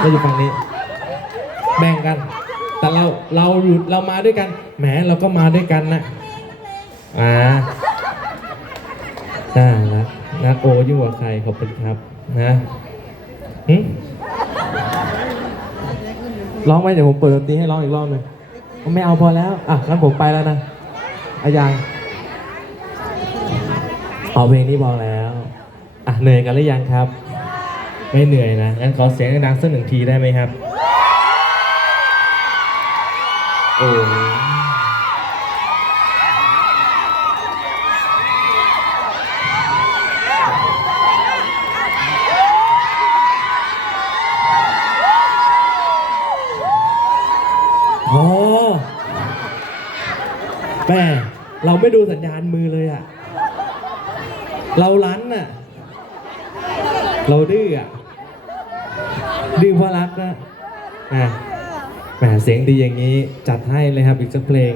เราอยู่ฝั่งนี้ แบ่งกัน แต่เราเราอยู่เรามาด้วยกัน แหมเราก็มาด้วยกันนะอ่าน่ารักนัดโอยิ่กว่าใครขอบคุณครับนะหึร้องไหมเดี๋ยวผมเปิดดนตรีให้ร้องอีกรอบหนึ่งไม่เอาพอแล้ว อะงั้นผมไปแล้วนะอายังเอาเพลงนี้พอแล้ว อะเหนื่อยกันหรือยังครับ ไม่เหนื่อยนะ งั้นขอเสียงดังสักหนึ่งทีได้ไหมครับ โอ้โหแม่เราไม่ดูสัญญาณมือเลยอะเราลั้นอะเราดื้ออะ ดื้อเพราะรักนะอะแหมเสียงดีอย่างนี้จัดให้เลยครับอีกสักเพลง